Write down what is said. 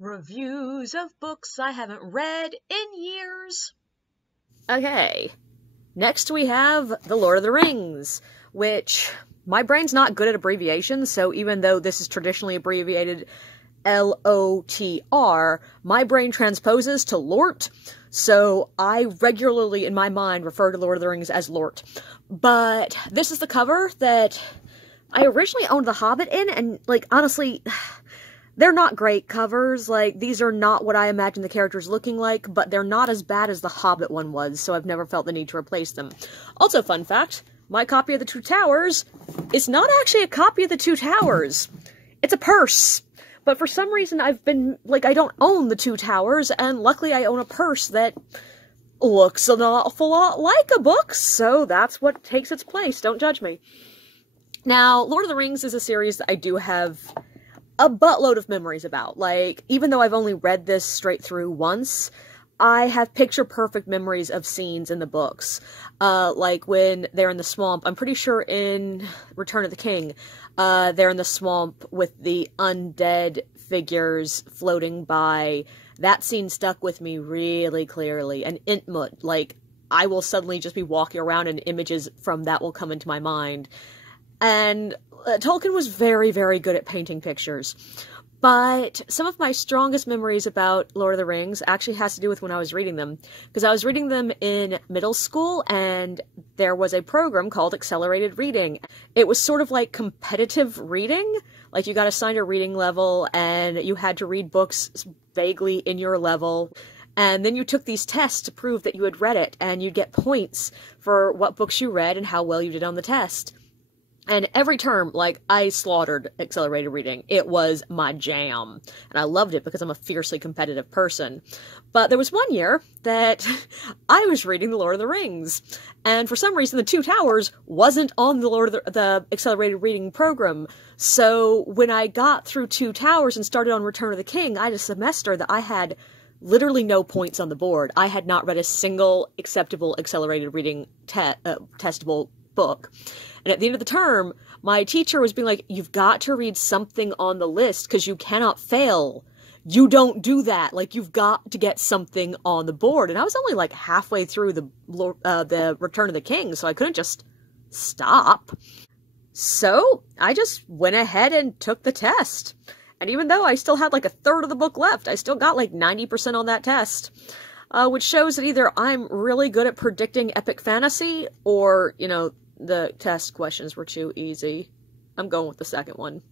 Reviews of books I haven't read in years. Okay, next we have The Lord of the Rings, which my brain's not good at abbreviations, so even though this is traditionally abbreviated LOTR, my brain transposes to Lort, so I regularly in my mind refer to Lord of the Rings as Lort. But this is the cover that I originally owned The Hobbit in, and, like, honestly, they're not great covers. Like, these are not what I imagine the characters looking like, but they're not as bad as the Hobbit one was, so I've never felt the need to replace them. Also, fun fact, my copy of The Two Towers is not actually a copy of The Two Towers. It's a purse. But for some reason, I've been, like, I don't own The Two Towers, and luckily I own a purse that looks an awful lot like a book, so that's what takes its place. Don't judge me. Now, Lord of the Rings is a series that I do have a buttload of memories about. Like, even though I've only read this straight through once, I have picture-perfect memories of scenes in the books. Like when they're in the swamp. I'm pretty sure in Return of the King, they're in the swamp with the undead figures floating by. That scene stuck with me really clearly. And Intmut, like, I will suddenly just be walking around and images from that will come into my mind. And Tolkien was very, very good at painting pictures. But some of my strongest memories about Lord of the Rings actually has to do with when I was reading them. Because I was reading them in middle school, and there was a program called Accelerated Reading. It was sort of like competitive reading. Like, you got assigned a reading level, and you had to read books vaguely in your level. And then you took these tests to prove that you had read it, and you'd get points for what books you read and how well you did on the test. And every term, like, I slaughtered accelerated reading. It was my jam. And I loved it because I'm a fiercely competitive person. But there was one year that I was reading The Lord of the Rings. And for some reason, The Two Towers wasn't on the accelerated reading program. So when I got through Two Towers and started on Return of the King, I had a semester that I had literally no points on the board. I had not read a single acceptable accelerated reading testable book. And at the end of the term, my teacher was being like, you've got to read something on the list because you cannot fail. You don't do that. Like, you've got to get something on the board. And I was only like halfway through the Return of the King, so I couldn't just stop. So I just went ahead and took the test. And even though I still had like a third of the book left, I still got like 90% on that test. Which shows that either I'm really good at predicting epic fantasy, or, you know, the test questions were too easy. I'm going with the second one.